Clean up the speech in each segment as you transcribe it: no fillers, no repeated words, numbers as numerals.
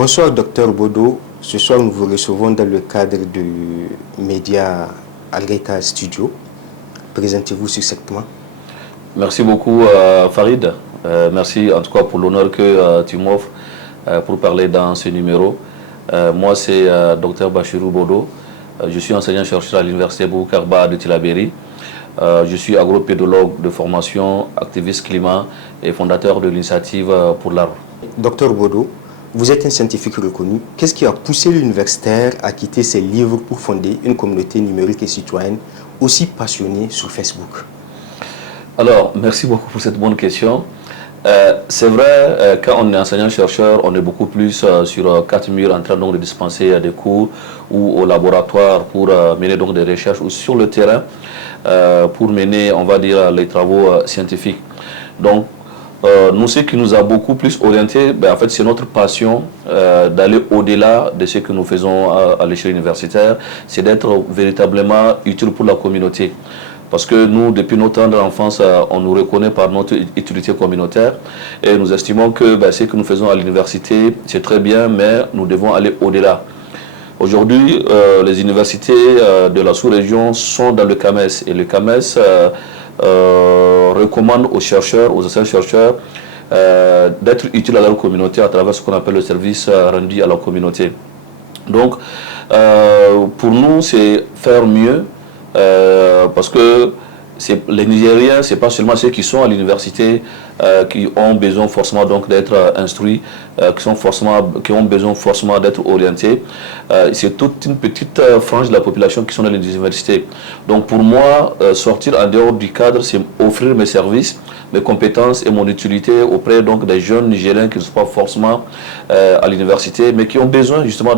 Bonsoir, docteur Bodo. Ce soir, nous vous recevons dans le cadre du média Algaïta Studio. Présentez-vous succinctement. Merci beaucoup, Farid. Merci en tout cas pour l'honneur que tu m'offres pour parler dans ce numéro. Moi, c'est docteur Bachirou Bodo. Je suis enseignant-chercheur à l'université Boukarba de Tillabéri. Je suis agropédologue de formation, activiste climat et fondateur de l'initiative pour l'arbre. Docteur Bodo, vous êtes un scientifique reconnu. Qu'est-ce qui a poussé l'universitaire à quitter ses livres pour fonder une communauté numérique et citoyenne aussi passionnée sur Facebook? Alors, merci beaucoup pour cette bonne question. C'est vrai, quand on est enseignant-chercheur, on est beaucoup plus sur 4 murs en train donc, de dispenser des cours ou au laboratoire pour mener donc, des recherches ou sur le terrain pour mener, on va dire, les travaux scientifiques. Donc, nous, ce qui nous a beaucoup plus orienté, en fait, c'est notre passion d'aller au-delà de ce que nous faisons à l'échelle universitaire, c'est d'être véritablement utile pour la communauté. Parce que nous, depuis notre temps d'enfance, on nous reconnaît par notre utilité communautaire et nous estimons que ce que nous faisons à l'université, c'est très bien, mais nous devons aller au-delà. Aujourd'hui, les universités de la sous-région sont dans le CAMES et le CAMES recommande aux chercheurs, aux enseignants-chercheurs, d'être utiles à leur communauté à travers ce qu'on appelle le service rendu à la communauté. Donc, pour nous, c'est faire mieux. Parce que les Nigériens, ce n'est pas seulement ceux qui sont à l'université qui ont besoin forcément d'être instruits, qui ont besoin forcément d'être orientés. C'est toute une petite frange de la population qui sont dans les universités. Donc pour moi, sortir en dehors du cadre, c'est offrir mes services, mes compétences et mon utilité auprès des jeunes Nigériens qui ne sont pas forcément à l'université, mais qui ont besoin justement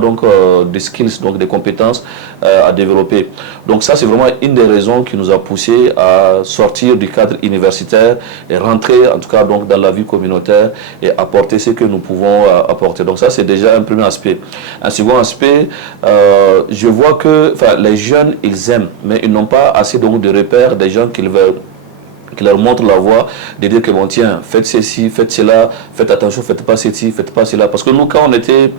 des skills, donc des compétences à développer. Donc ça, c'est vraiment une des raisons qui nous a poussé à sortir du cadre universitaire et rentrer en tout cas dans la vie communautaire et apporter ce que nous pouvons apporter. Donc ça, c'est déjà un premier aspect. Un second aspect, je vois que les jeunes, ils aiment, mais ils n'ont pas assez de repères des gens qu'ils veulent, qui leur montre la voie, de dire que bon tiens, faites ceci, faites cela, faites attention, faites pas ceci, faites pas cela. Parce que nous, quand on était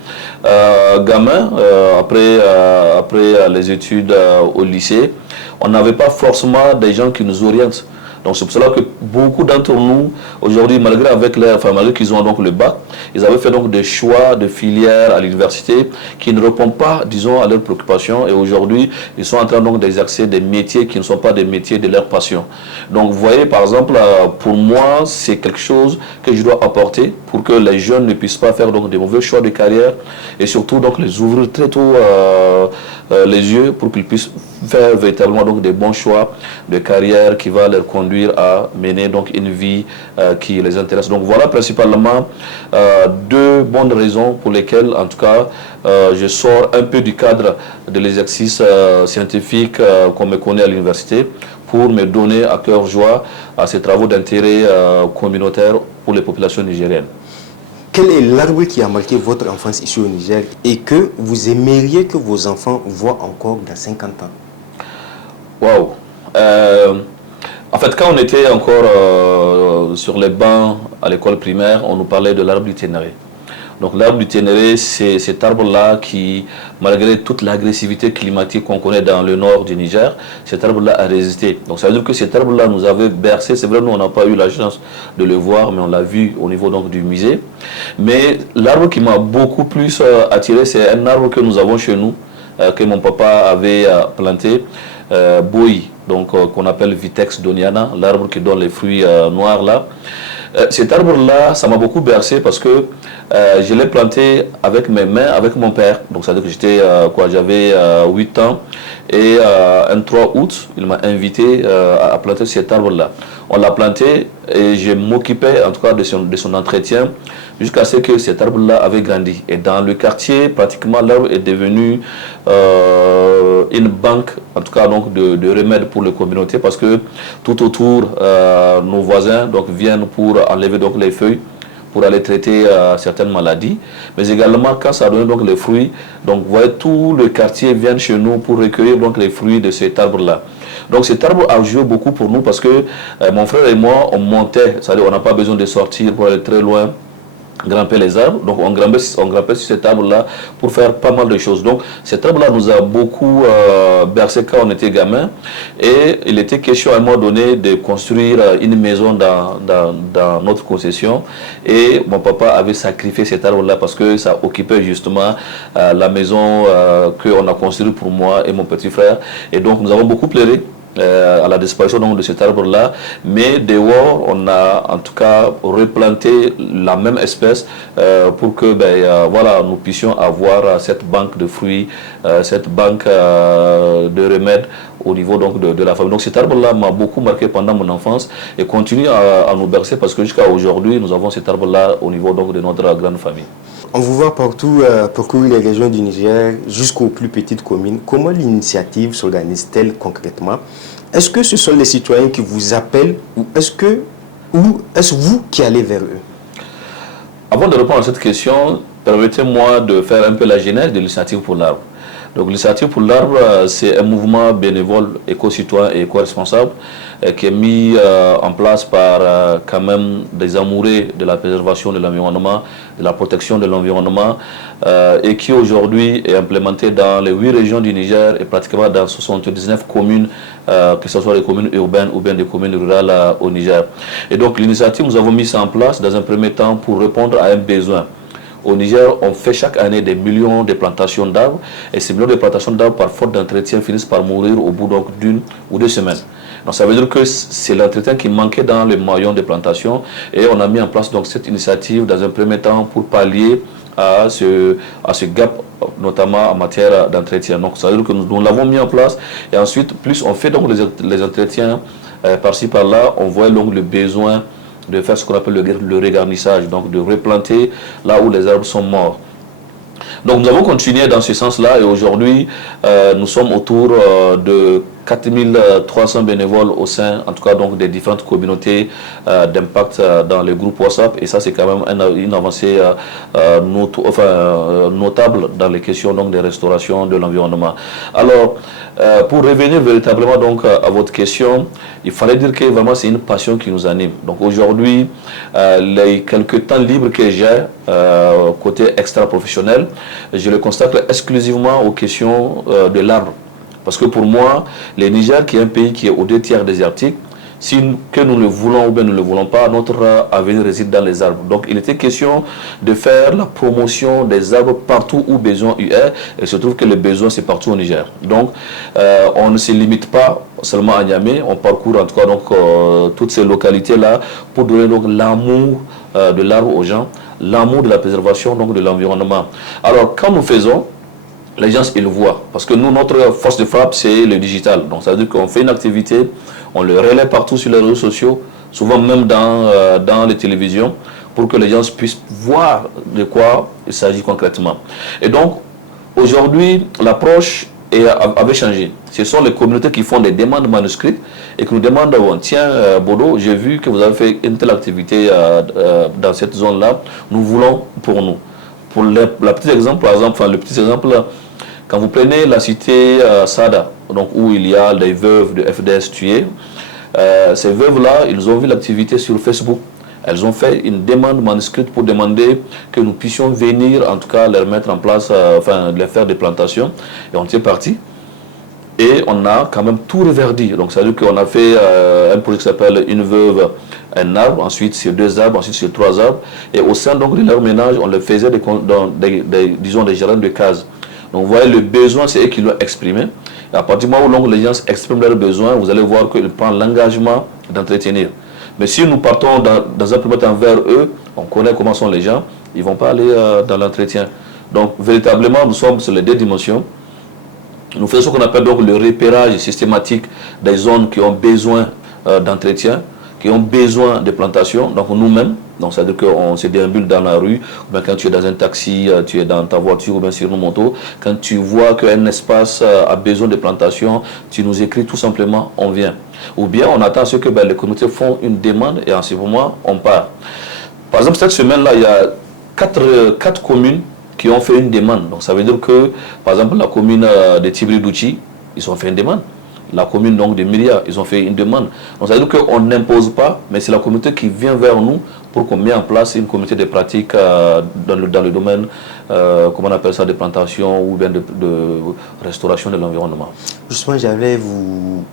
gamins, après les études au lycée, on n'avait pas forcément des gens qui nous orientent. Donc c'est pour cela que beaucoup d'entre nous, aujourd'hui, malgré qu'ils ont le bac, ils avaient fait des choix de filières à l'université qui ne répondent pas, disons, à leurs préoccupations. Et aujourd'hui, ils sont en train d'exercer des métiers qui ne sont pas des métiers de leur passion. Donc vous voyez, par exemple, pour moi, c'est quelque chose que je dois apporter pour que les jeunes ne puissent pas faire des mauvais choix de carrière et surtout les ouvrir très tôt les yeux pour qu'ils puissent faire véritablement des bons choix de carrière qui va leur conduire à mener une vie qui les intéresse. Donc voilà principalement 2 bonnes raisons pour lesquelles en tout cas je sors un peu du cadre de l'exercice scientifique qu'on me connaît à l'université pour me donner à cœur joie à ces travaux d'intérêt communautaire pour les populations nigériennes. Quel est l'arbre qui a marqué votre enfance ici au Niger et que vous aimeriez que vos enfants voient encore dans 50 ans? Waouh! En fait, quand on était encore sur les bancs à l'école primaire, on nous parlait de l'arbre du Ténéré. Donc l'arbre du Ténéré, c'est cet arbre-là qui, malgré toute l'agressivité climatique qu'on connaît dans le nord du Niger, cet arbre-là a résisté. Donc ça veut dire que cet arbre-là nous avait bercé. C'est vrai, nous, on n'a pas eu la chance de le voir, mais on l'a vu au niveau du musée. Mais l'arbre qui m'a beaucoup plus attiré, c'est un arbre que nous avons chez nous, que mon papa avait planté, Boï, donc qu'on appelle Vitex doniana, l'arbre qui donne les fruits noirs là. Cet arbre-là, ça m'a beaucoup bercé parce que je l'ai planté avec mes mains, avec mon père. Donc, ça veut dire que j'avais 8 ans. Et un 3 août, il m'a invité à planter cet arbre-là. On l'a planté et je m'occupais en tout cas de son entretien jusqu'à ce que cet arbre-là avait grandi. Et dans le quartier, pratiquement, l'arbre est devenu une banque, en tout cas de remèdes pour les communautés parce que tout autour, nos voisins viennent pour enlever les feuilles pour aller traiter certaines maladies, mais également quand ça donne les fruits, vous voyez tout le quartier vient chez nous pour recueillir les fruits de cet arbre-là. Donc cet arbre a joué beaucoup pour nous parce que mon frère et moi on montait, c'est-à-dire on n'a pas besoin de sortir pour aller très loin grimper les arbres. Donc on grimpait sur cet arbre-là pour faire pas mal de choses. Donc cet arbre-là nous a beaucoup bercé quand on était gamin. Et il était question à un moment donné de construire une maison dans notre concession. Et mon papa avait sacrifié cet arbre-là parce que ça occupait justement la maison qu'on a construite pour moi et mon petit frère. Et donc nous avons beaucoup pleuré à la disparition donc, de cet arbre-là, mais dehors, on a en tout cas replanté la même espèce pour que voilà, nous puissions avoir cette banque de fruits, cette banque de remèdes au niveau donc, de la famille. Donc cet arbre-là m'a beaucoup marqué pendant mon enfance et continue à nous bercer parce que jusqu'à aujourd'hui, nous avons cet arbre-là au niveau donc, de notre grande famille. On vous voit partout parcourir les régions du Niger jusqu'aux plus petites communes. Comment l'initiative s'organise-t-elle concrètement? Est-ce que ce sont les citoyens qui vous appellent ou est-ce vous qui allez vers eux? Avant de répondre à cette question, permettez-moi de faire un peu la genèse de l'initiative pour l'arbre. Donc l'initiative pour l'arbre, c'est un mouvement bénévole, éco-citoyen et éco-responsable qui est mis en place par quand même des amoureux de la préservation de l'environnement, de la protection de l'environnement et qui aujourd'hui est implémenté dans les 8 régions du Niger et pratiquement dans 79 communes, que ce soit des communes urbaines ou bien des communes rurales au Niger. Et donc l'initiative, nous avons mis ça en place dans un premier temps pour répondre à un besoin. Au Niger, on fait chaque année des millions de plantations d'arbres et ces millions de plantations d'arbres, par faute d'entretien, finissent par mourir au bout d'une ou 2 semaines. Donc ça veut dire que c'est l'entretien qui manquait dans le maillon de plantation et on a mis en place donc cette initiative dans un premier temps pour pallier à ce gap, notamment en matière d'entretien. Donc ça veut dire que nous l'avons mis en place et ensuite, plus on fait donc les entretiens par-ci par-là, on voit donc le besoin de faire ce qu'on appelle le regarnissage, donc de replanter là où les arbres sont morts. Donc nous avons continué dans ce sens-là et aujourd'hui nous sommes autour de 4300 bénévoles au sein, en tout cas donc des différentes communautés d'impact dans les groupes WhatsApp et ça c'est quand même une avancée notable dans les questions donc des restaurations de l'environnement. Alors pour revenir véritablement donc à votre question, il fallait dire que vraiment c'est une passion qui nous anime. Donc aujourd'hui les quelques temps libres que j'ai côté extra-professionnel, je le consacre exclusivement aux questions de l'arbre. Parce que pour moi, le Niger, qui est un pays qui est aux 2 tiers désertique, que nous le voulons ou bien nous ne le voulons pas, notre avenir réside dans les arbres. Donc il était question de faire la promotion des arbres partout où besoin y est. Et il se trouve que le besoin c'est partout au Niger. Donc on ne se limite pas seulement à Niamey, on parcourt en tout cas donc, toutes ces localités-là pour donner donc l'amour de l'arbre aux gens, l'amour de la préservation donc de l'environnement. Alors quand nous faisons, les gens ils le voient. Parce que nous, notre force de frappe, c'est le digital. Donc ça veut dire qu'on fait une activité, on le relaie partout sur les réseaux sociaux, souvent même dans les télévisions, pour que les gens puissent voir de quoi il s'agit concrètement. Et donc, aujourd'hui, l'approche avait changé. Ce sont les communautés qui font des demandes manuscrites et qui nous demandent, tiens, Bodo, j'ai vu que vous avez fait une telle activité dans cette zone-là, nous voulons pour nous. Pour le petit exemple, quand vous prenez la cité Sada, donc où il y a des veuves de FDS tuées, ces veuves-là, ils ont vu l'activité sur Facebook. Elles ont fait une demande manuscrite pour demander que nous puissions venir, en tout cas, leur mettre en place, leur faire des plantations. Et on est parti. Et on a quand même tout reverdi. Donc, ça veut dire qu'on a fait un projet qui s'appelle Une veuve, un arbre. Ensuite, c'est 2 arbres. Ensuite, c'est 3 arbres. Et au sein donc, de leur ménage, on le faisait disons, des jardins de cases. Donc, vous voyez, le besoin, c'est eux qui l'ont exprimé. Et à partir du moment où les gens expriment leurs besoins, vous allez voir qu'ils prennent l'engagement d'entretenir. Mais si nous partons dans un premier temps vers eux, on connaît comment sont les gens, ils ne vont pas aller dans l'entretien. Donc, véritablement, nous sommes sur les 2 dimensions. Nous faisons ce qu'on appelle donc le repérage systématique des zones qui ont besoin d'entretien, qui ont besoin de plantation, donc nous-mêmes. Donc, c'est-à-dire qu'on se déambule dans la rue, ou bien quand tu es dans un taxi, tu es dans ta voiture ou bien sur une moto, quand tu vois qu'un espace a besoin de plantation, tu nous écris tout simplement, on vient. Ou bien on attend ce que les communautés font une demande et en ce moment, on part. Par exemple, cette semaine-là, il y a 4 communes qui ont fait une demande. Donc ça veut dire que, par exemple, la commune de Tibri-Douchi, ils ont fait une demande. la commune donc de Myria, ils ont fait une demande. Donc ça veut dire qu'on n'impose pas, mais c'est la communauté qui vient vers nous pour qu'on mette en place une communauté de pratiques dans le domaine, comment on appelle ça, de plantation ou bien de restauration de l'environnement. Justement, j'allais vous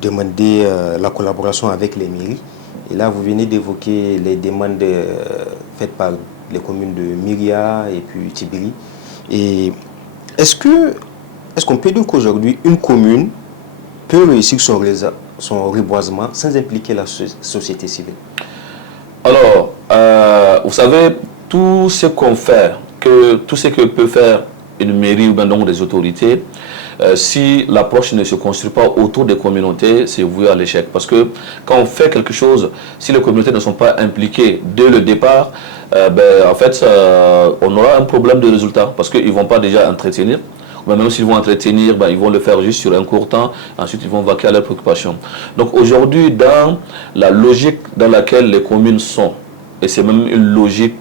demander la collaboration avec les mairies. Et là, vous venez d'évoquer les demandes faites par les communes de Myria et puis Tibiri. Et est-ce qu'on peut dire qu'aujourd'hui, une commune peut réussir son reboisement sans impliquer la société civile? Alors, vous savez, tout ce qu'on fait, tout ce que peut faire une mairie ou bien donc des autorités, si l'approche ne se construit pas autour des communautés, c'est voué à l'échec. Parce que quand on fait quelque chose, si les communautés ne sont pas impliquées dès le départ, en fait, on aura un problème de résultat. Parce qu'ils ne vont pas déjà entretenir. Même s'ils vont entretenir, ils vont le faire juste sur un court temps. Ensuite, ils vont vaquer à leurs préoccupations. Donc aujourd'hui, dans la logique dans laquelle les communes sont, et c'est même une logique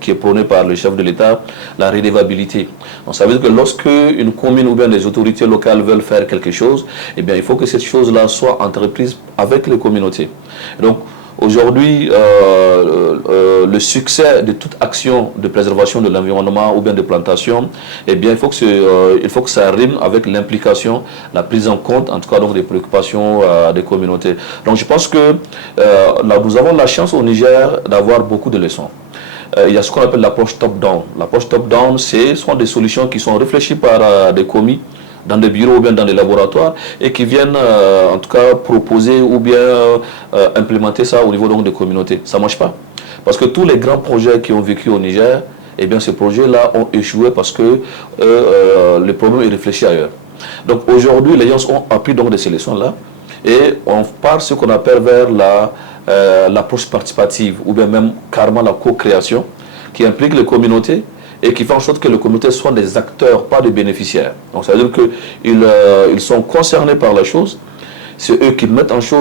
qui est prônée par le chef de l'État, la redevabilité. Donc ça veut dire que lorsque une commune ou bien des autorités locales veulent faire quelque chose, eh bien, il faut que cette chose-là soit entreprise avec les communautés. Et donc, aujourd'hui, le succès de toute action de préservation de l'environnement ou bien de plantation, eh bien, il faut que ça rime avec l'implication, la prise en compte, en tout cas, donc, des préoccupations des communautés. Donc, je pense que là, nous avons la chance au Niger d'avoir beaucoup de leçons. Il y a ce qu'on appelle l'approche top-down. L'approche top-down, ce sont des solutions qui sont réfléchies par des commis, dans des bureaux ou bien dans des laboratoires et qui viennent en tout cas proposer ou bien implémenter ça au niveau donc des communautés. Ça ne marche pas. Parce que tous les grands projets qui ont vécu au Niger, eh bien ces projets-là ont échoué parce que le problème est réfléchi ailleurs. Donc aujourd'hui, les gens ont appris donc de ces leçons-là et on part ce qu'on appelle vers l'approche participative ou bien même carrément la co-création qui implique les communautés et qui fait en sorte que les communautés soient des acteurs, pas des bénéficiaires. Donc ça veut dire qu'ils sont concernés par la chose, c'est eux qui mettent en show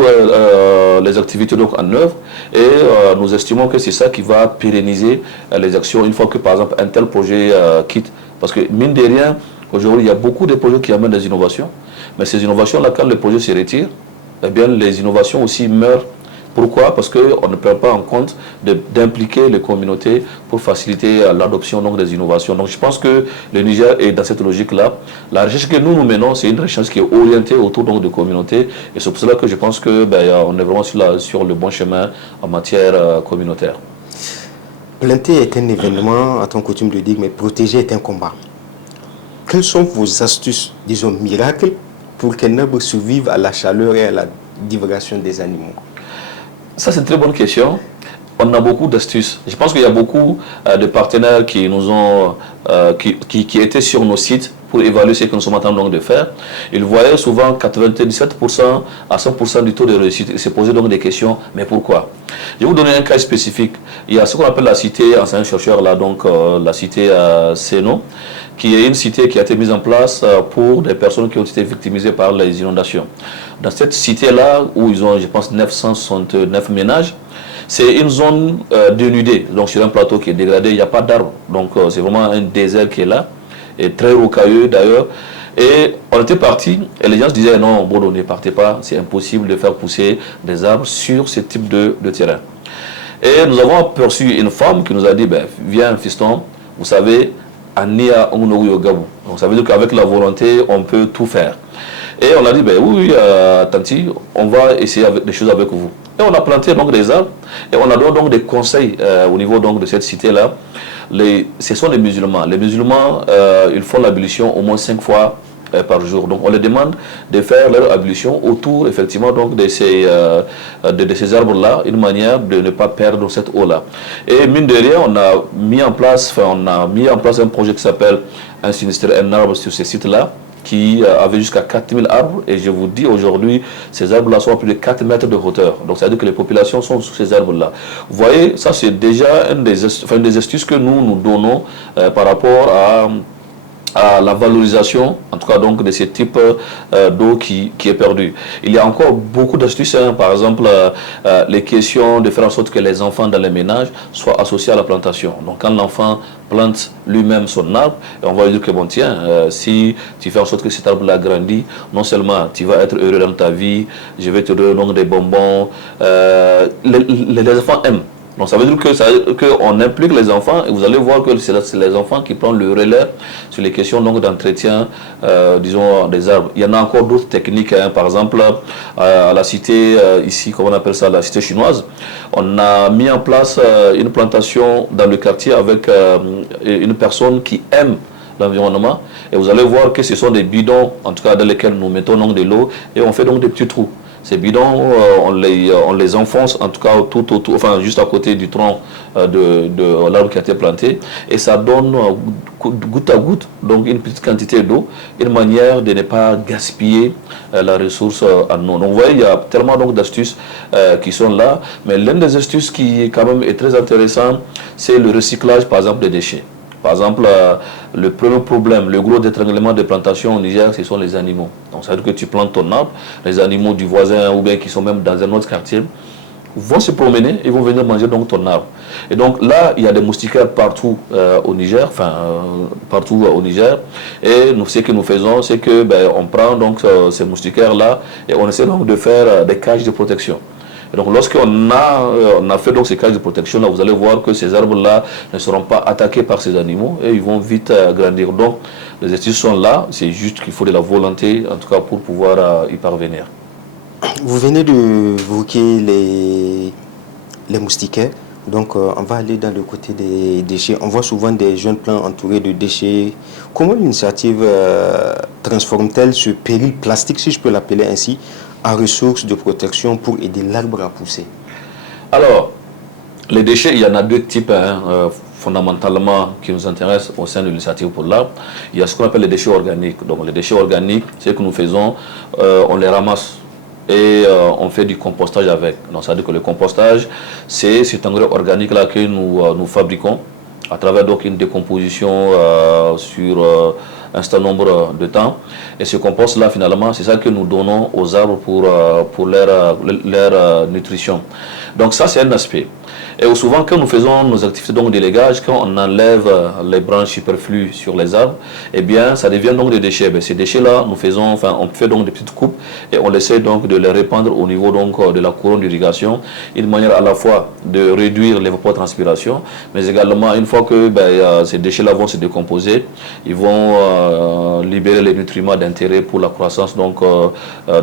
les activités donc en œuvre et nous estimons que c'est ça qui va pérenniser les actions une fois que par exemple un tel projet quitte. Parce que mine de rien, aujourd'hui il y a beaucoup de projets qui amènent des innovations, mais ces innovations-là, quand le projet se retire, eh bien les innovations aussi meurent. Pourquoi? Parce qu'on ne prend pas en compte d'impliquer les communautés pour faciliter l'adoption des innovations. Donc je pense que le Niger est dans cette logique-là. La recherche que nous menons, c'est une recherche qui est orientée autour donc, de communautés. Et c'est pour cela que je pense qu'on est vraiment sur le bon chemin en matière communautaire. Planter est un événement, à ton coutume de dire, mais protéger est un combat. Quelles sont vos astuces, disons miracles, pour qu'un arbre survive à la chaleur et à la divagation des animaux? Ça, c'est une très bonne question. On a beaucoup d'astuces. Je pense qu'il y a beaucoup de partenaires qui nous ont, qui étaient sur nos sites pour évaluer ce que nous sommes en train donc de faire. Ils voyaient souvent 97% à 100% du taux de réussite. Ils se posaient donc des questions, mais pourquoi? Je vais vous donner un cas spécifique. Il y a ce qu'on appelle la cité enseignant-chercheur, là, donc la cité Seno, qui est une cité qui a été mise en place pour des personnes qui ont été victimisées par les inondations. Dans cette cité-là, où ils ont, je pense, 969 ménages, c'est une zone dénudée, donc sur un plateau qui est dégradé, il n'y a pas d'arbres. Donc c'est vraiment un désert qui est là, et très rocailleux d'ailleurs. Et on était partis, et les gens se disaient non, bon, ne partez pas, c'est impossible de faire pousser des arbres sur ce type de terrain. Et nous avons aperçu une femme qui nous a dit, viens fiston, vous savez, Ania Onogu Yogabu. Donc ça veut dire qu'avec la volonté, on peut tout faire. Et on a dit, oui, Tanti, on va essayer des choses avec vous. Et on a planté donc des arbres, et on a donné donc des conseils au niveau donc de cette cité-là. Ce sont les musulmans. Les musulmans, ils font l'ablution au moins 5 fois par jour. Donc on les demande de faire leur ablution autour effectivement donc de ces arbres-là, une manière de ne pas perdre cette eau-là. Et mine de rien, on a mis en place un projet qui s'appelle un sinistre, un arbre sur ces sites-là, qui avait jusqu'à 4000 arbres, et je vous dis aujourd'hui, ces arbres-là sont à plus de 4 mètres de hauteur. Donc ça veut dire que les populations sont sous ces arbres-là. Vous voyez, ça c'est déjà une des astuces que nous donnons par rapport à la valorisation, en tout cas donc de ce type d'eau qui est perdue. Il y a encore beaucoup d'astuces, hein, par exemple les questions de faire en sorte que les enfants dans les ménages soient associés à la plantation. Donc quand l'enfant plante lui-même son arbre, et on va lui dire que bon tiens, si tu fais en sorte que cet arbre-là grandit, non seulement tu vas être heureux dans ta vie, je vais te donner donc des bonbons, les enfants aiment. Donc ça veut dire qu'on implique les enfants et vous allez voir que c'est les enfants qui prennent le relais sur les questions d'entretien, disons, des arbres. Il y en a encore d'autres techniques, hein. Par exemple, à la cité, ici, comment on appelle ça, la cité chinoise, on a mis en place une plantation dans le quartier avec une personne qui aime l'environnement. Et vous allez voir que ce sont des bidons, en tout cas dans lesquels nous mettons donc de l'eau et on fait donc des petits trous. Ces bidons, on les enfonce, en tout cas tout autour, enfin juste à côté du tronc de l'arbre qui a été planté, et ça donne goutte à goutte, donc une petite quantité d'eau, une manière de ne pas gaspiller la ressource en eau. Donc vous voyez, il y a tellement d'astuces qui sont là, mais l'une des astuces qui quand même est très intéressante, c'est le recyclage par exemple des déchets. Par exemple, le premier problème, le gros détranglement des plantations au Niger, ce sont les animaux. Donc ça veut dire que tu plantes ton arbre, les animaux du voisin ou bien qui sont même dans un autre quartier vont se promener et vont venir manger donc ton arbre. Et donc là, il y a des moustiquaires partout au Niger, partout au Niger. Et nous, ce que nous faisons, c'est que on prend donc ces moustiquaires-là et on essaie donc de faire des cages de protection. Et donc lorsqu'on a fait donc ces cages de protection, là, vous allez voir que ces arbres-là ne seront pas attaqués par ces animaux et ils vont vite grandir. Donc les astuces sont là, c'est juste qu'il faut de la volonté, en tout cas pour pouvoir y parvenir. Vous venez d'évoquer les moustiquaires. Donc, on va aller dans le côté des déchets. On voit souvent des jeunes plants entourés de déchets. Comment l'initiative transforme-t-elle ce péril plastique, si je peux l'appeler ainsi, en ressources de protection pour aider l'arbre à pousser? Alors, les déchets, il y en a deux types fondamentalement qui nous intéressent au sein de l'initiative pour l'arbre. Il y a ce qu'on appelle les déchets organiques. Donc, les déchets organiques, c'est que nous faisons, on les ramasse et on fait du compostage avec. Donc ça veut dire que le compostage, c'est cet engrais organique là que nous fabriquons à travers donc une décomposition sur un certain nombre de temps. Et ce compost là finalement, c'est ça que nous donnons aux arbres pour leur nutrition. Donc ça c'est un aspect. Et souvent quand nous faisons nos activités donc d'élagage, quand on enlève les branches superflues sur les arbres, eh bien ça devient donc des déchets. Ces déchets là, on fait donc des petites coupes et on essaie donc de les répandre au niveau donc de la couronne d'irrigation, une manière à la fois de réduire l'évapotranspiration, mais également une fois que ces déchets là vont se décomposer, ils vont libérer les nutriments d'intérêt pour la croissance donc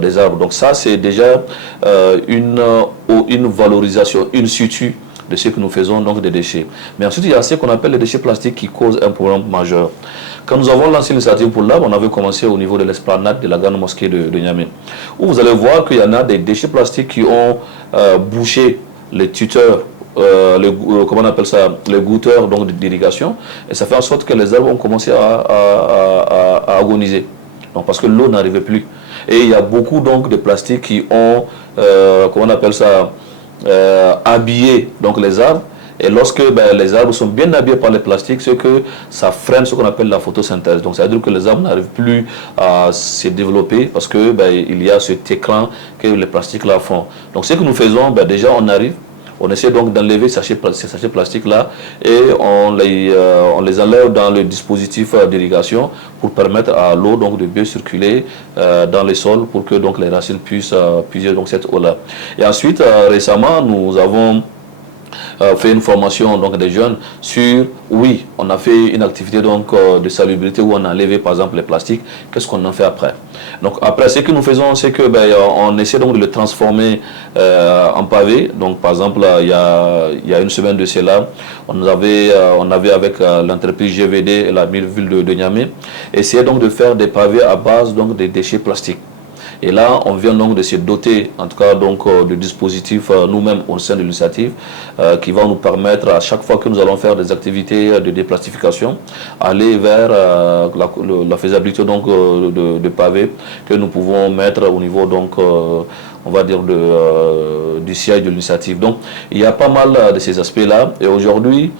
des arbres. Donc ça c'est déjà une valorisation in situ de ce que nous faisons donc des déchets. Mais ensuite, il y a ce qu'on appelle les déchets plastiques qui causent un problème majeur. Quand nous avons lancé l'initiative pour l'arbre, on avait commencé au niveau de l'esplanade de la grande mosquée de Niamey, où vous allez voir qu'il y en a des déchets plastiques qui ont bouché les tuteurs, comment on appelle ça, les goutteurs d'irrigation, et ça fait en sorte que les arbres ont commencé à agoniser. Donc, parce que l'eau n'arrivait plus. Et il y a beaucoup donc de plastiques qui ont, comment on appelle ça, habiller donc les arbres, et lorsque les arbres sont bien habillés par les plastiques, c'est que ça freine ce qu'on appelle la photosynthèse. Donc ça veut dire que les arbres n'arrivent plus à se développer parce que il y a cet écran que les plastiques là font. Donc ce que nous faisons, déjà on essaie donc d'enlever ces sachets plastiques là et on les enlève dans le dispositif d'irrigation pour permettre à l'eau donc de bien circuler dans les sols pour que donc les racines puissent puiser donc cette eau là. Et ensuite récemment nous avons fait une formation donc des jeunes sur, oui, on a fait une activité donc de salubrité où on a enlevé par exemple les plastiques, qu'est-ce qu'on en fait après? Donc après ce que nous faisons, c'est que on essaie donc de le transformer en pavé. Donc par exemple il y a une semaine de cela, on avait avec l'entreprise GVD et la ville de Niamey essayé donc de faire des pavés à base donc des déchets plastiques. Et là, on vient donc de se doter, en tout cas, donc, de dispositifs nous-mêmes au sein de l'initiative, qui va nous permettre, à chaque fois que nous allons faire des activités de déplastification, aller vers la faisabilité donc, de pavés que nous pouvons mettre au niveau, donc, on va dire, du siège de l'initiative. Donc, il y a pas mal de ces aspects-là. Et aujourd'hui,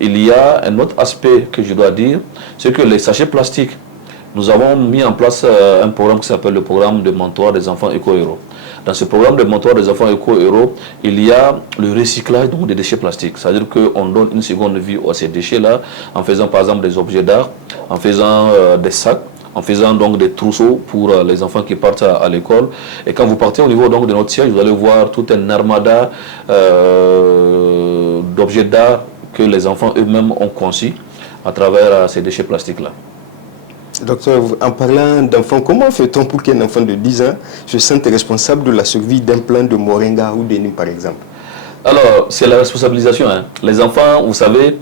il y a un autre aspect que je dois dire, c'est que les sachets plastiques nous avons mis en place un programme qui s'appelle le programme de mentorat des enfants éco-héros. Dans ce programme de mentorat des enfants éco-héros, il y a le recyclage donc, des déchets plastiques. C'est-à-dire qu'on donne une seconde vie à ces déchets-là en faisant par exemple des objets d'art, en faisant des sacs, en faisant donc des trousseaux pour les enfants qui partent à l'école. Et quand vous partez au niveau donc, de notre siège, vous allez voir tout un armada d'objets d'art que les enfants eux-mêmes ont conçus à travers ces déchets plastiques-là. Docteur, en parlant d'enfants, comment fait-on pour qu'un enfant de 10 ans se sente responsable de la survie d'un plant de moringa ou de Nîmes, par exemple? Alors, c'est la responsabilisation. Hein. Les enfants, vous savez,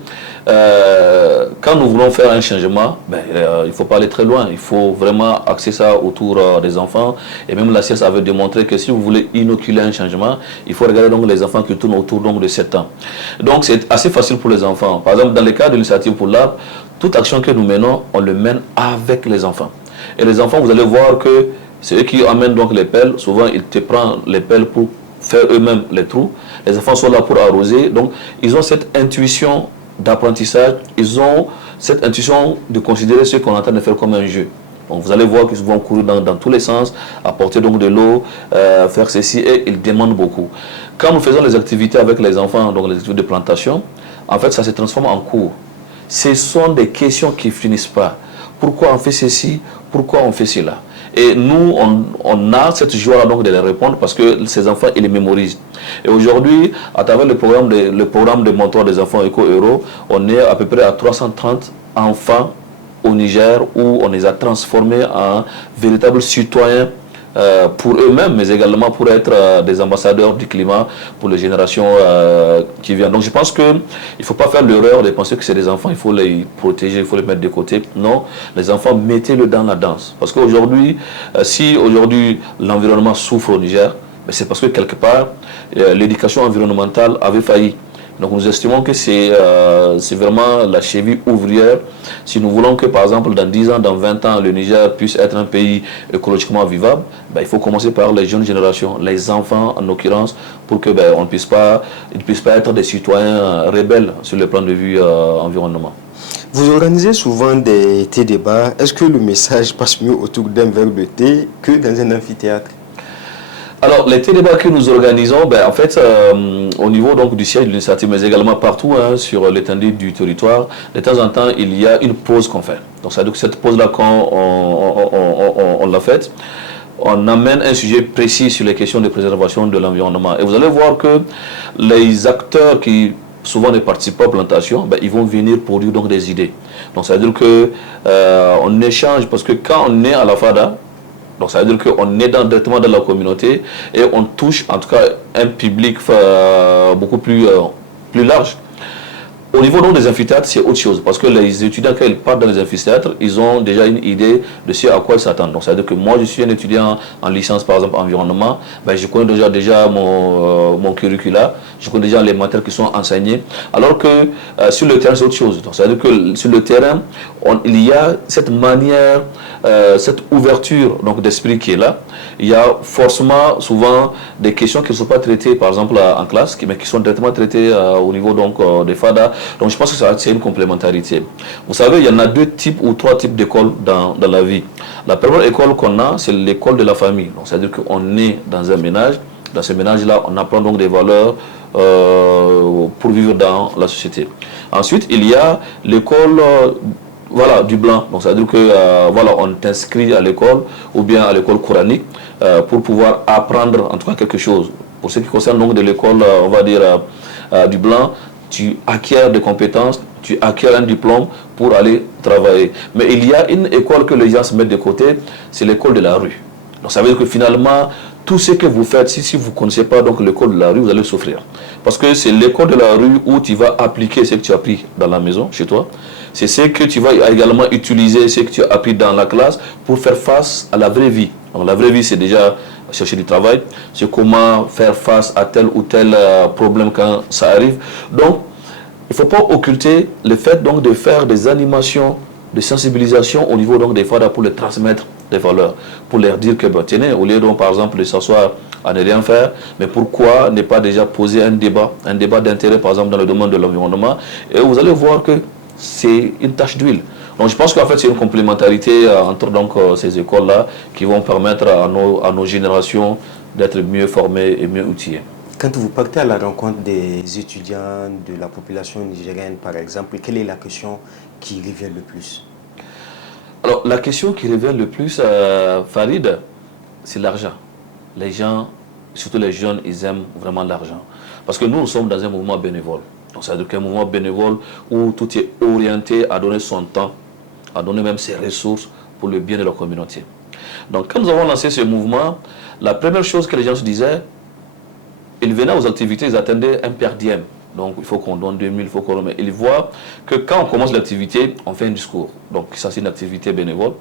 quand nous voulons faire un changement, il ne faut pas aller très loin. Il faut vraiment axer ça autour des enfants. Et même la science avait démontré que si vous voulez inoculer un changement, il faut regarder donc les enfants qui tournent autour donc, de 7 ans. Donc, c'est assez facile pour les enfants. Par exemple, dans le cas de l'initiative pour l'arbre, toute action que nous menons, on le mène avec les enfants. Et les enfants, vous allez voir que c'est eux qui amènent donc les pelles. Souvent, ils te prennent les pelles pour faire eux-mêmes les trous. Les enfants sont là pour arroser. Donc, ils ont cette intuition d'apprentissage. Ils ont cette intuition de considérer ce qu'on est en train de faire comme un jeu. Donc, vous allez voir qu'ils vont courir dans tous les sens, apporter donc de l'eau, faire ceci, et ils demandent beaucoup. Quand nous faisons les activités avec les enfants, donc les activités de plantation, en fait, ça se transforme en cours. Ce sont des questions qui ne finissent pas. Pourquoi on fait ceci? Pourquoi on fait cela? Et nous, on a cette joie donc de les répondre parce que ces enfants, ils les mémorisent. Et aujourd'hui, à travers le programme de mentorat des enfants éco-héros, on est à peu près à 330 enfants au Niger où on les a transformés en véritables citoyens pour eux-mêmes, mais également pour être des ambassadeurs du climat pour les générations qui viennent. Donc je pense qu'il ne faut pas faire l'erreur de penser que c'est des enfants, il faut les protéger, il faut les mettre de côté. Non, les enfants, mettez-le dans la danse. Parce qu'aujourd'hui, si aujourd'hui l'environnement souffre au Niger, c'est parce que quelque part, l'éducation environnementale avait failli. Donc nous estimons que c'est vraiment la cheville ouvrière. Si nous voulons que par exemple dans 10 ans, dans 20 ans, le Niger puisse être un pays écologiquement vivable, il faut commencer par les jeunes générations, les enfants en l'occurrence, pour qu'ils ne puissent pas être des citoyens rebelles sur le plan de vue environnement. Vous organisez souvent des thé-débats. Est-ce que le message passe mieux autour d'un verre de thé que dans un amphithéâtre? Alors, les thé-débats que nous organisons, en fait, au niveau donc, du siège de l'initiative, mais également partout sur l'étendue du territoire, de temps en temps, il y a une pause qu'on fait. Donc, ça veut dire que cette pause-là, quand on l'a faite, on amène un sujet précis sur les questions de préservation de l'environnement. Et vous allez voir que les acteurs qui souvent ne participent pas aux plantations, ils vont venir produire donc, des idées. Donc, ça veut dire qu'on échange, parce que quand on est à la FADA, donc ça veut dire qu'on est directement dans la communauté et on touche en tout cas un public beaucoup plus large. Au niveau donc, des amphithéâtres, c'est autre chose. Parce que les étudiants, quand ils partent dans les amphithéâtres, ils ont déjà une idée de ce à quoi ils s'attendent. Donc ça veut dire que moi, je suis un étudiant en licence, par exemple, environnement. Je connais déjà mon curricula. Je connais déjà les matières qui sont enseignées. Alors que sur le terrain, c'est autre chose. Donc ça veut dire que sur le terrain, il y a cette manière, cette ouverture d'esprit qui est là. Il y a forcément souvent des questions qui ne sont pas traitées, par exemple, en classe, mais qui sont directement traitées au niveau donc, des FADA. Donc je pense que c'est une complémentarité. Vous savez, il y en a 2 types ou 3 types d'écoles dans la vie. La première école qu'on a, c'est l'école de la famille. Donc c'est-à-dire qu'on est dans un ménage. Dans ce ménage-là, on apprend donc des valeurs pour vivre dans la société. Ensuite, il y a l'école du blanc. Donc c'est-à-dire que on t'inscrit à l'école ou bien à l'école coranique pour pouvoir apprendre en tout cas quelque chose. Pour ce qui concerne donc de l'école, on va dire du blanc, tu acquiers des compétences, tu acquiers un diplôme pour aller travailler. Mais il y a une école que les gens se mettent de côté, c'est l'école de la rue. Donc ça veut dire que finalement, tout ce que vous faites, si vous ne connaissez pas l'école de la rue, vous allez souffrir. Parce que c'est l'école de la rue où tu vas appliquer ce que tu as appris dans la maison, chez toi. C'est ce que tu vas également utiliser, ce que tu as appris dans la classe pour faire face à la vraie vie. Donc la vraie vie, c'est déjà chercher du travail, c'est comment faire face à tel ou tel problème quand ça arrive. Donc, il ne faut pas occulter le fait donc, de faire des animations de sensibilisation au niveau donc, des FADA pour les transmettre des valeurs, pour leur dire que, tenez, au lieu donc, par exemple de s'asseoir à ne rien faire, mais pourquoi ne pas déjà poser un débat d'intérêt, par exemple, dans le domaine de l'environnement, et vous allez voir que c'est une tache d'huile. Donc je pense qu'en fait c'est une complémentarité entre donc, ces écoles-là qui vont permettre à nos générations d'être mieux formées et mieux outillées. Quand vous partez à la rencontre des étudiants de la population nigérienne, par exemple, quelle est la question qui revient le plus? Alors la question qui revient le plus, Farid, c'est l'argent. Les gens, surtout les jeunes, ils aiment vraiment l'argent. Parce que nous sommes dans un mouvement bénévole. Donc ça veut dire qu'un mouvement bénévole où tout est orienté à donner son temps, à donner même ses ressources pour le bien de la communauté. Donc quand nous avons lancé ce mouvement, la première chose que les gens se disaient, ils venaient aux activités, ils attendaient un per diem. Donc il faut qu'on donne 2000, il faut qu'on remet. Ils voient que quand on commence l'activité, on fait un discours. Donc ça c'est une activité bénévole.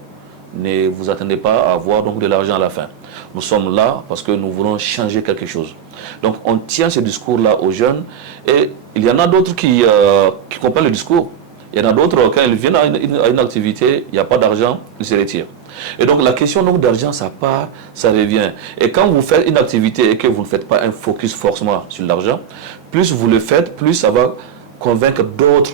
Ne vous attendez pas à avoir donc de l'argent à la fin. Nous sommes là parce que nous voulons changer quelque chose. Donc on tient ce discours-là aux jeunes et il y en a d'autres qui comprennent le discours. Il y en a d'autres, quand ils viennent à une activité, il n'y a pas d'argent, ils se retirent. Et donc la question d'argent, ça part, ça revient. Et quand vous faites une activité et que vous ne faites pas un focus forcément sur l'argent, plus vous le faites, plus ça va convaincre d'autres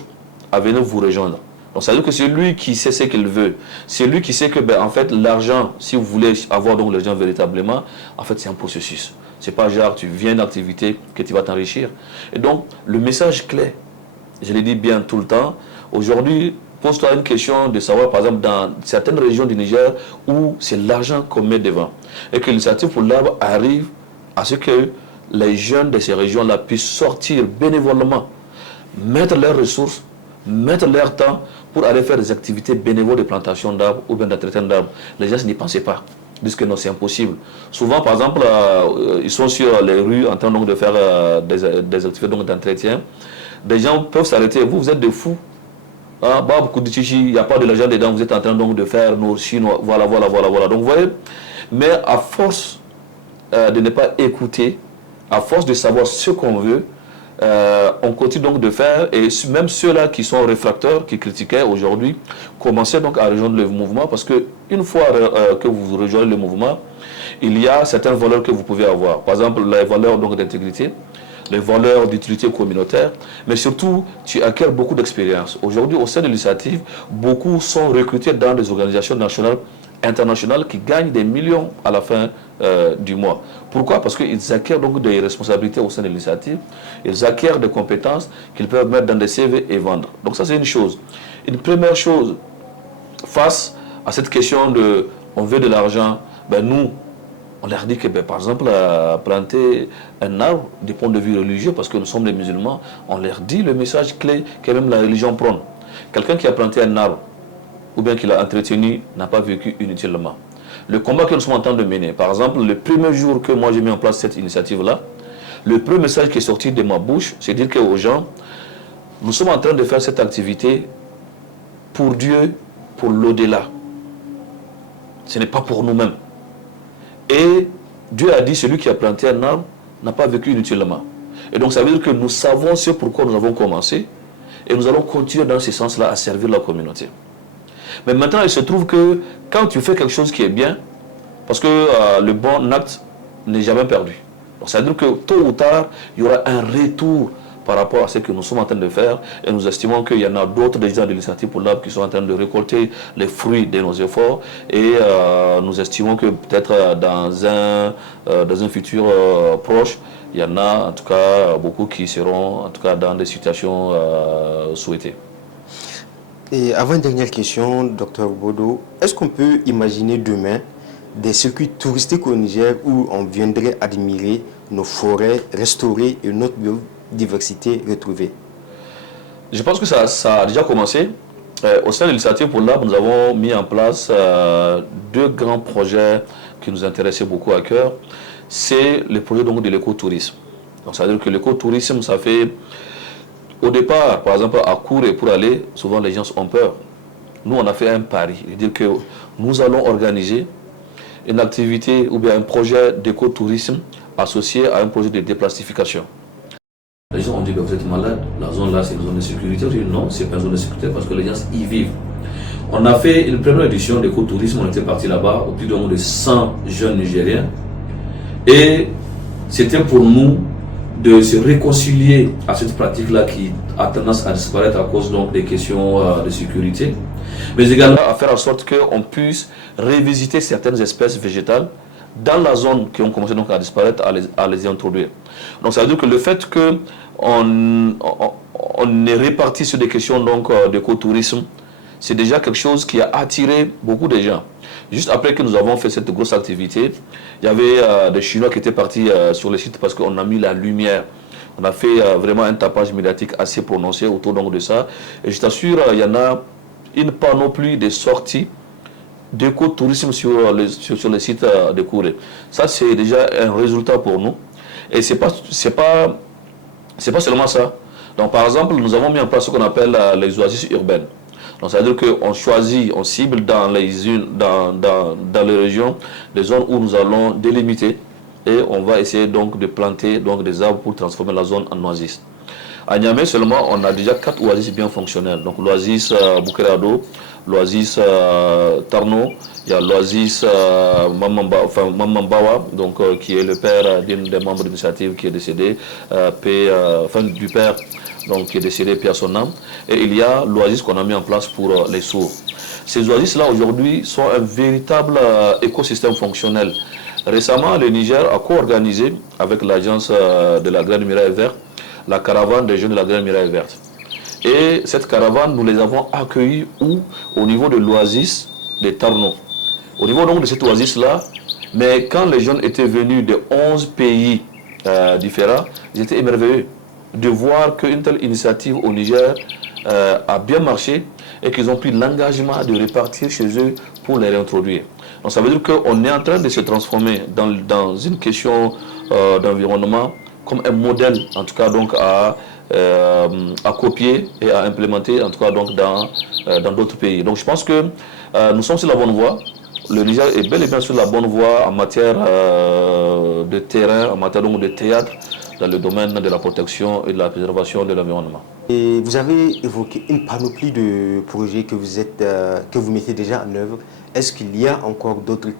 à venir vous rejoindre. Donc ça veut dire que c'est lui qui sait ce qu'il veut. C'est lui qui sait que en fait l'argent, si vous voulez avoir donc l'argent véritablement, en fait c'est un processus. C'est pas genre tu viens d'une activité que tu vas t'enrichir. Et donc le message clé, je l'ai dit bien tout le temps, aujourd'hui, pose-toi une question de savoir, par exemple, dans certaines régions du Niger où c'est l'argent qu'on met devant. Et que l'initiative pour l'arbre arrive à ce que les jeunes de ces régions-là puissent sortir bénévolement, mettre leurs ressources, mettre leur temps pour aller faire des activités bénévoles de plantation d'arbres ou bien d'entretien d'arbres. Les gens n'y pensaient pas. Ils disent que non, c'est impossible. Souvent, par exemple, ils sont sur les rues en train donc, de faire des activités d'entretien. Des gens peuvent s'arrêter. Vous êtes des fous. Ah, bah, beaucoup de chichi, il n'y a pas de l'argent dedans, vous êtes en train donc de faire nos chinois, voilà. Donc vous voyez, mais à force de ne pas écouter, à force de savoir ce qu'on veut, on continue donc de faire, et même ceux-là qui sont réfracteurs, qui critiquaient aujourd'hui, commencez donc à rejoindre le mouvement, parce qu'une fois que vous rejoignez le mouvement, il y a certaines valeurs que vous pouvez avoir. Par exemple, les valeurs d'intégrité, les valeurs d'utilité communautaire, mais surtout, tu acquiers beaucoup d'expérience. Aujourd'hui, au sein de l'initiative, beaucoup sont recrutés dans des organisations nationales, internationales qui gagnent des millions à la fin du mois. Pourquoi? Parce qu'ils acquièrent donc des responsabilités au sein de l'initiative, ils acquièrent des compétences qu'ils peuvent mettre dans des CV et vendre. Donc ça, c'est une chose. Une première chose, face à cette question de on veut de l'argent, nous, on leur dit que, par exemple, planter un arbre du point de vue religieux, parce que nous sommes des musulmans, on leur dit le message clé que même la religion prône. Quelqu'un qui a planté un arbre, ou bien qui l'a entretenu, n'a pas vécu inutilement. Le combat que nous sommes en train de mener, par exemple, le premier jour que moi j'ai mis en place cette initiative-là, le premier message qui est sorti de ma bouche, c'est dire aux gens, nous sommes en train de faire cette activité pour Dieu, pour l'au-delà. Ce n'est pas pour nous-mêmes. Et Dieu a dit, celui qui a planté un arbre n'a pas vécu inutilement. Et donc ça veut dire que nous savons ce pourquoi nous avons commencé et nous allons continuer dans ce sens-là à servir la communauté. Mais maintenant, il se trouve que quand tu fais quelque chose qui est bien, parce que le bon acte n'est jamais perdu. Donc ça veut dire que tôt ou tard, il y aura un retour par rapport à ce que nous sommes en train de faire et nous estimons qu'il y en a d'autres déjà de l'initiative pour l'arbre qui sont en train de récolter les fruits de nos efforts et nous estimons que peut-être dans un futur proche, il y en a en tout cas beaucoup qui seront en tout cas dans des situations souhaitées. Et avant-dernière question, Dr Bodo, est-ce qu'on peut imaginer demain des circuits touristiques au Niger où on viendrait admirer nos forêts restaurées et notre biodiversité retrouvée? Je pense que ça a déjà commencé. Au sein de l'initiative pour l'arbre, nous avons mis en place deux grands projets qui nous intéressaient beaucoup à cœur. C'est le projet donc, de l'écotourisme. Donc, ça veut dire que l'écotourisme, ça fait... Au départ, par exemple, à court et pour aller, souvent les gens ont peur. Nous, on a fait un pari. C'est-à-dire que nous allons organiser une activité ou bien un projet d'écotourisme associé à un projet de déplastification. Les gens ont dit que vous êtes malade, la zone là c'est une zone de sécurité. Je dis non, c'est pas une zone de sécurité parce que les gens y vivent. On a fait une première édition d'écotourisme, on était parti là-bas au plus de 100 jeunes Nigériens. Et c'était pour nous de se réconcilier à cette pratique-là qui a tendance à disparaître à cause donc des questions de sécurité. mais également à faire en sorte qu'on puisse revisiter certaines espèces végétales dans la zone qui ont commencé donc à disparaître, à les y introduire. Donc ça veut dire que le fait qu'on est réparti sur des questions d'écotourisme, c'est déjà quelque chose qui a attiré beaucoup de gens. Juste après que nous avons fait cette grosse activité, il y avait des Chinois qui étaient partis sur le site parce qu'on a mis la lumière. On a fait vraiment un tapage médiatique assez prononcé autour donc de ça. Et je t'assure, il y en a une panoplie de sorties d'écotourisme sur le site de Kouré. Ça, c'est déjà un résultat pour nous. Et c'est pas seulement ça. Donc, par exemple, nous avons mis en place ce qu'on appelle les oasis urbaines. Donc, ça veut dire qu'on choisit, on cible dans les régions, des zones où nous allons délimiter et on va essayer donc de planter donc des arbres pour transformer la zone en oasis. À Niamey seulement, on a déjà 4 oasis bien fonctionnelles. Donc, l'oasis Boukerado, l'oasis Tarno, il y a l'oasis Mamambawa, donc, qui est le père d'un des membres de l'initiative qui est décédé, du père donc, qui est décédé, puis à son âme. Et il y a l'oasis qu'on a mis en place pour les sourds. Ces oasis-là, aujourd'hui, sont un véritable écosystème fonctionnel. Récemment, le Niger a co-organisé avec l'agence de la Grande Muraille Verte la caravane des jeunes de la Grande Muraille Verte. Et cette caravane, nous les avons accueillis où? Au niveau de l'oasis de Tarno. Au niveau donc de cette oasis-là, mais quand les jeunes étaient venus de 11 pays différents, ils étaient émerveillés de voir qu'une telle initiative au Niger a bien marché et qu'ils ont pris l'engagement de repartir chez eux pour les réintroduire. Donc ça veut dire qu'on est en train de se transformer dans une question d'environnement comme un modèle, en tout cas donc à copier et à implémenter, en tout cas donc dans d'autres pays. Donc je pense que nous sommes sur la bonne voie. Le Niger est bel et bien sur la bonne voie en matière de terrain, en matière donc de théâtre, dans le domaine de la protection et de la préservation de l'environnement. Et vous avez évoqué une panoplie de projets que vous mettez déjà en œuvre. Est-ce qu'il y a encore d'autres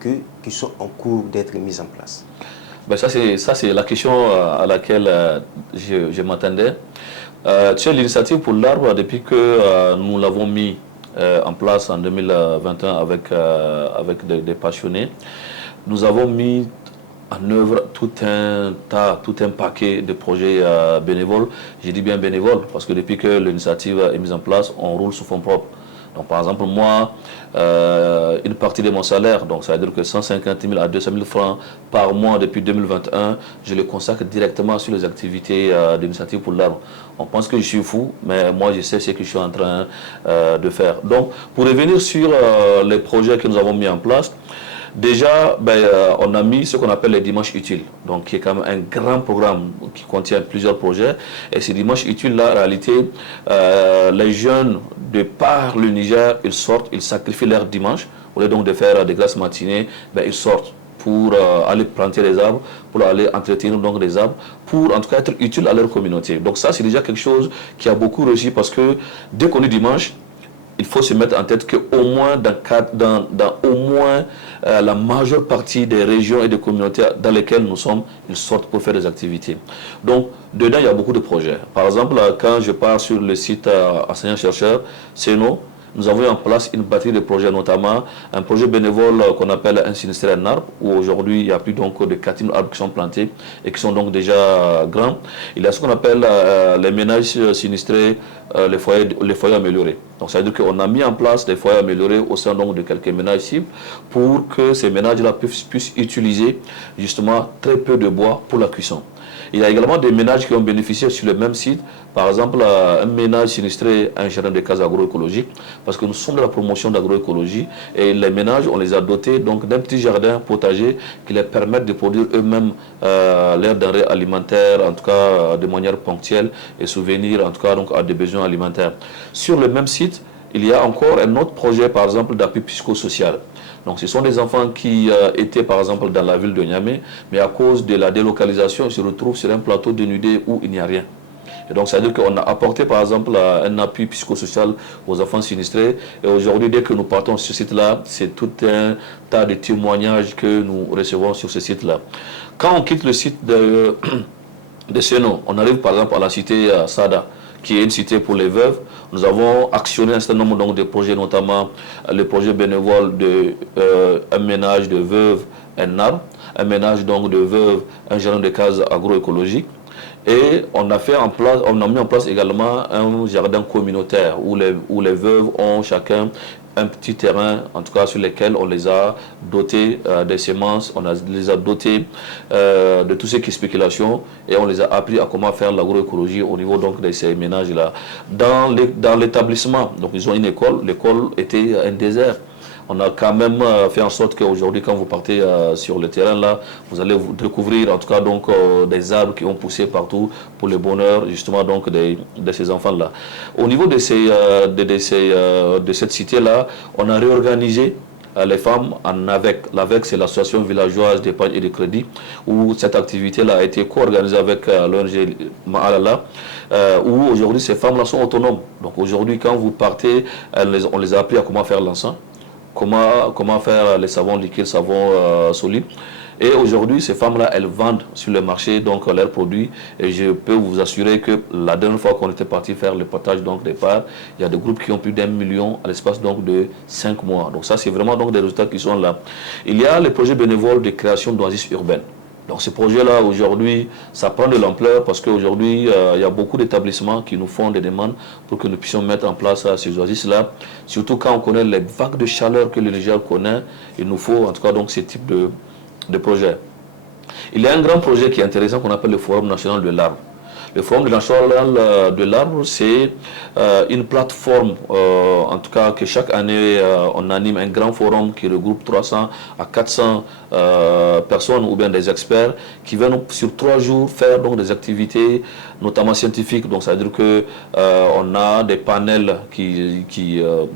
qui sont en cours d'être mis en place? Ben ça, c'est la question à laquelle je m'attendais. Tu sais, l'initiative pour l'arbre, depuis que nous l'avons mis en place en 2021 avec des passionnés, nous avons mis en œuvre tout un paquet de projets bénévoles. Je dis bien bénévoles parce que depuis que l'initiative est mise en place, on roule sous fonds propres. Donc, par exemple, moi, une partie de mon salaire, donc ça veut dire que 150 000 à 200 000 francs par mois depuis 2021, je le consacre directement sur les activités d'initiative pour l'arbre. On pense que je suis fou, mais moi, je sais ce que je suis en train de faire. Donc, pour revenir sur les projets que nous avons mis en place, déjà, on a mis ce qu'on appelle les dimanches utiles, donc qui est quand même un grand programme qui contient plusieurs projets. Et ces dimanches utiles-là, en réalité, les jeunes, de par le Niger, ils sortent, ils sacrifient leur dimanche. Au lieu donc de faire des grasses matinées, ils sortent pour aller planter des arbres, pour aller entretenir donc des arbres, pour en tout cas être utiles à leur communauté. Donc ça, c'est déjà quelque chose qui a beaucoup réussi parce que dès qu'on est dimanche, il faut se mettre en tête qu'au moins dans au moins la majeure partie des régions et des communautés dans lesquelles nous sommes, ils sortent pour faire des activités. Donc, dedans, il y a beaucoup de projets. Par exemple, quand je pars sur le site enseignant-chercheur, CENO, nous avons mis en place une batterie de projets, notamment un projet bénévole qu'on appelle un sinistré en arbre, où aujourd'hui il y a plus donc de 4 000 arbres qui sont plantés et qui sont donc déjà grands. Il y a ce qu'on appelle les ménages sinistrés, les foyers améliorés. Donc ça veut dire qu'on a mis en place des foyers améliorés au sein donc de quelques ménages cibles pour que ces ménages-là puissent utiliser justement très peu de bois pour la cuisson. Il y a également des ménages qui ont bénéficié sur le même site. Par exemple, un ménage sinistré, un gérant de cases agroécologiques, parce que nous sommes de la promotion d'agroécologie et les ménages, on les a dotés donc d'un petit jardin potager qui les permettent de produire eux-mêmes leurs denrées alimentaires, en tout cas de manière ponctuelle et souvenir en tout cas donc à des besoins alimentaires. Sur le même site, il y a encore un autre projet, par exemple, d'appui psychosocial. Donc, ce sont des enfants qui étaient, par exemple, dans la ville de Niamey, mais à cause de la délocalisation, ils se retrouvent sur un plateau dénudé où il n'y a rien. Et donc, ça veut dire qu'on a apporté, par exemple, un appui psychosocial aux enfants sinistrés. Et aujourd'hui, dès que nous partons sur ce site-là, c'est tout un tas de témoignages que nous recevons sur ce site-là. Quand on quitte le site de Seno, on arrive, par exemple, à la cité Sada, qui est une cité pour les veuves. Nous avons actionné un certain nombre donc, de projets, notamment le projet bénévole de un ménage de veuves, un arbre, un ménage donc de veuves, un jardin de cases agroécologiques. Et on a mis en place également un jardin communautaire où les veuves ont chacun un petit terrain, en tout cas sur lequel on les a dotés des semences, les a dotés de tout ce qui est spéculation et on les a appris à comment faire l'agroécologie au niveau donc de ces ménages-là. Dans l'établissement, donc ils ont une école, l'école était un désert. On a quand même fait en sorte qu'aujourd'hui, quand vous partez sur le terrain là, vous allez découvrir en tout cas donc des arbres qui ont poussé partout pour le bonheur justement donc de ces enfants là. Au niveau de cette cité là, on a réorganisé les femmes en AVEC. L'AVEC, c'est l'association villageoise d'épargne et de crédit, où cette activité-là a été co-organisée avec l'ONG Maalala, où aujourd'hui ces femmes-là sont autonomes. Donc aujourd'hui, quand vous partez, on les a appris à comment faire l'encens, comment faire les savons liquides, savons solides. Et aujourd'hui, ces femmes-là, elles vendent sur le marché donc leurs produits. Et je peux vous assurer que la dernière fois qu'on était parti faire le partage donc des parts, il y a des groupes qui ont plus d'1 million à l'espace donc de 5 mois. Donc ça, c'est vraiment donc des résultats qui sont là. Il y a les projets bénévoles de création d'oasis urbaines. Donc ce projet-là, aujourd'hui, ça prend de l'ampleur parce qu'aujourd'hui, il y a beaucoup d'établissements qui nous font des demandes pour que nous puissions mettre en place ces oasis-là. Surtout quand on connaît les vagues de chaleur que le Niger connaît, il nous faut en tout cas donc ce type de projet. Il y a un grand projet qui est intéressant qu'on appelle le Forum national de l'arbre. Le Forum national de l'arbre, c'est une plateforme, en tout cas que chaque année on anime un grand forum qui regroupe 300 à 400 personnes ou bien des experts qui viennent sur 3 jours faire donc des activités, notamment scientifiques. Donc ça veut dire que on a des panels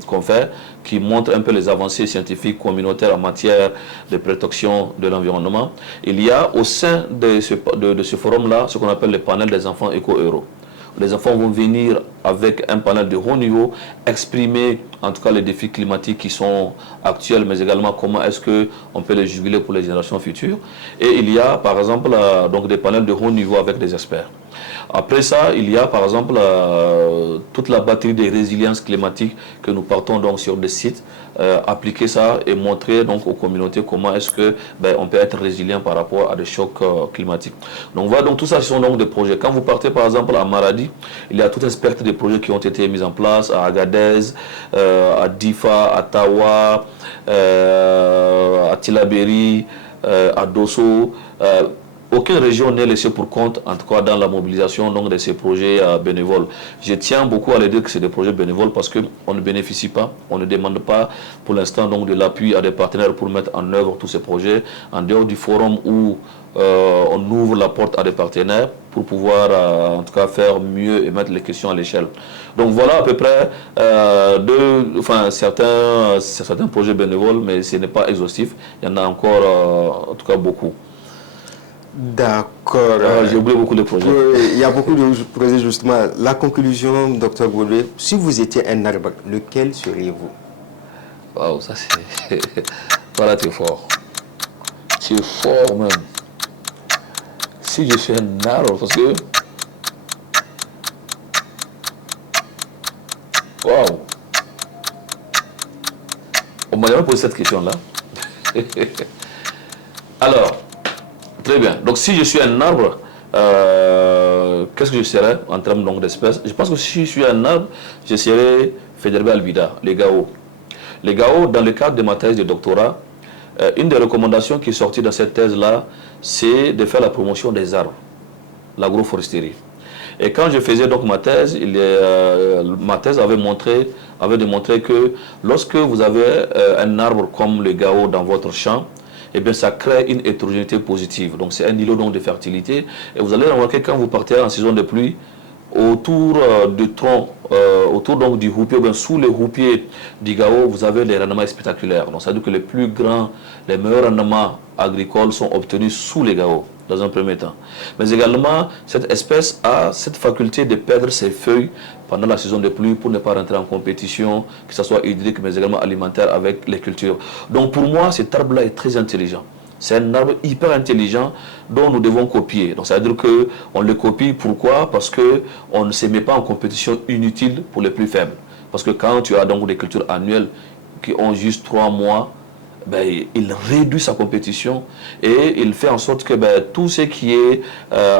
qu'on fait qui montrent un peu les avancées scientifiques communautaires en matière de protection de l'environnement. Il y a au sein de ce forum-là ce qu'on appelle le panel des enfants éco-héros. Les enfants vont venir avec un panel de haut niveau, exprimer en tout cas les défis climatiques qui sont actuels, mais également comment est-ce qu'on peut les juguler pour les générations futures. Et il y a par exemple donc des panels de haut niveau avec des experts. Après ça, il y a par exemple toute la batterie de résilience climatique que nous partons donc sur des sites, appliquer ça et montrer donc aux communautés comment est-ce que on peut être résilient par rapport à des chocs climatiques. Donc voilà, donc tout ça ce sont donc des projets. Quand vous partez par exemple à Maradi, il y a tout un spectre de projets qui ont été mis en place à Agadez, à Difa, à Tawa, à Tilaberi, à Dosso. Aucune région n'est laissée pour compte, en tout cas dans la mobilisation donc, de ces projets bénévoles. Je tiens beaucoup à le dire que c'est des projets bénévoles parce qu'on ne bénéficie pas, on ne demande pas pour l'instant donc de l'appui à des partenaires pour mettre en œuvre tous ces projets, en dehors du forum où on ouvre la porte à des partenaires pour pouvoir en tout cas faire mieux et mettre les questions à l'échelle. Donc voilà à peu près certains projets bénévoles, mais ce n'est pas exhaustif, il y en a encore en tout cas beaucoup. D'accord. J'ai oublié beaucoup de projets. Il y a beaucoup de projets justement. La conclusion, Dr Baudouet, si vous étiez un arbre, lequel seriez-vous? Waouh, ça c'est... Voilà, tu es fort. Tu es fort même. Si je suis un arbre, parce que... Waouh. On m'a jamais posé cette question-là. Alors... Très bien. Donc, si je suis un arbre, qu'est-ce que je serais en termes d'espèces? Je pense que si je suis un arbre, je serais Fédérbé albida, les GAO. Les GAO, dans le cadre de ma thèse de doctorat, une des recommandations qui est sortie dans cette thèse-là, c'est de faire la promotion des arbres, l'agroforesterie. Et quand je faisais donc ma thèse, ma thèse avait démontré que lorsque vous avez un arbre comme le GAO dans votre champ, eh bien, ça crée une hétérogénéité positive. Donc, c'est un îlot donc, de fertilité. Et vous allez remarquer quand vous partez en saison de pluie, autour du tronc, autour donc, du houppier, ou bien sous les houppiers du GAO, vous avez des rendements spectaculaires. Donc, ça veut dire que les plus grands, les meilleurs rendements agricoles sont obtenus sous les GAO, dans un premier temps. Mais également, cette espèce a cette faculté de perdre ses feuilles pendant la saison de pluie pour ne pas rentrer en compétition, que ce soit hydrique mais également alimentaire avec les cultures. Donc pour moi, cet arbre-là est très intelligent. C'est un arbre hyper intelligent dont nous devons copier. Donc ça veut dire qu'on le copie, pourquoi? Parce qu'on ne se met pas en compétition inutile pour les plus faibles. Parce que quand tu as donc des cultures annuelles qui ont juste 3 mois, ben, il réduit sa compétition et il fait en sorte que tout ce qui est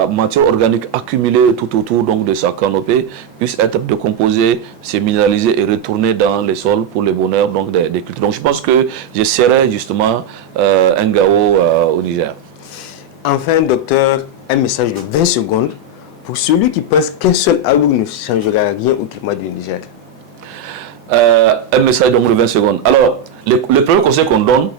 matière organique accumulée tout autour donc, de sa canopée puisse être décomposé, se minéraliser et retourner dans les sols pour le bonheur donc, des cultures. Donc je pense que je serai justement un GAO au Niger. Enfin, docteur, un message de 20 secondes pour celui qui pense qu'un seul arbre ne changera rien au climat du Niger. Un message donc de 20 secondes. Alors, le premier conseil qu'on donne,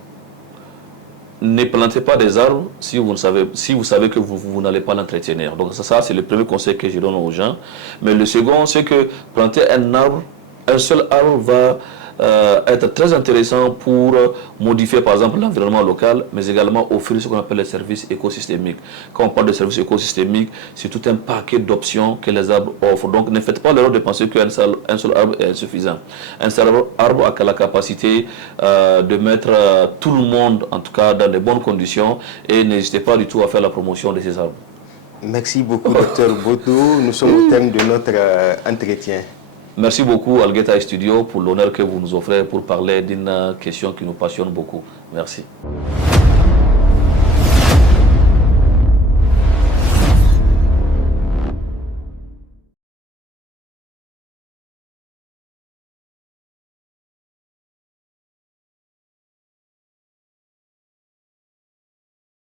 ne plantez pas des arbres si vous savez que vous n'allez pas l'entretenir. Donc ça c'est le premier conseil que je donne aux gens. Mais le second, c'est que planter un arbre, un seul arbre va être très intéressant pour modifier par exemple l'environnement local, mais également offrir ce qu'on appelle les services écosystémiques. Quand on parle de services écosystémiques, c'est tout un paquet d'options que les arbres offrent. Donc ne faites pas l'erreur de penser qu'un seul arbre est insuffisant. Un seul arbre a la capacité de mettre tout le monde, en tout cas dans de bonnes conditions, et n'hésitez pas du tout à faire la promotion de ces arbres. Merci beaucoup, docteur Boto. Nous sommes au thème de notre entretien. Merci beaucoup Algeta Studio pour l'honneur que vous nous offrez pour parler d'une question qui nous passionne beaucoup. Merci.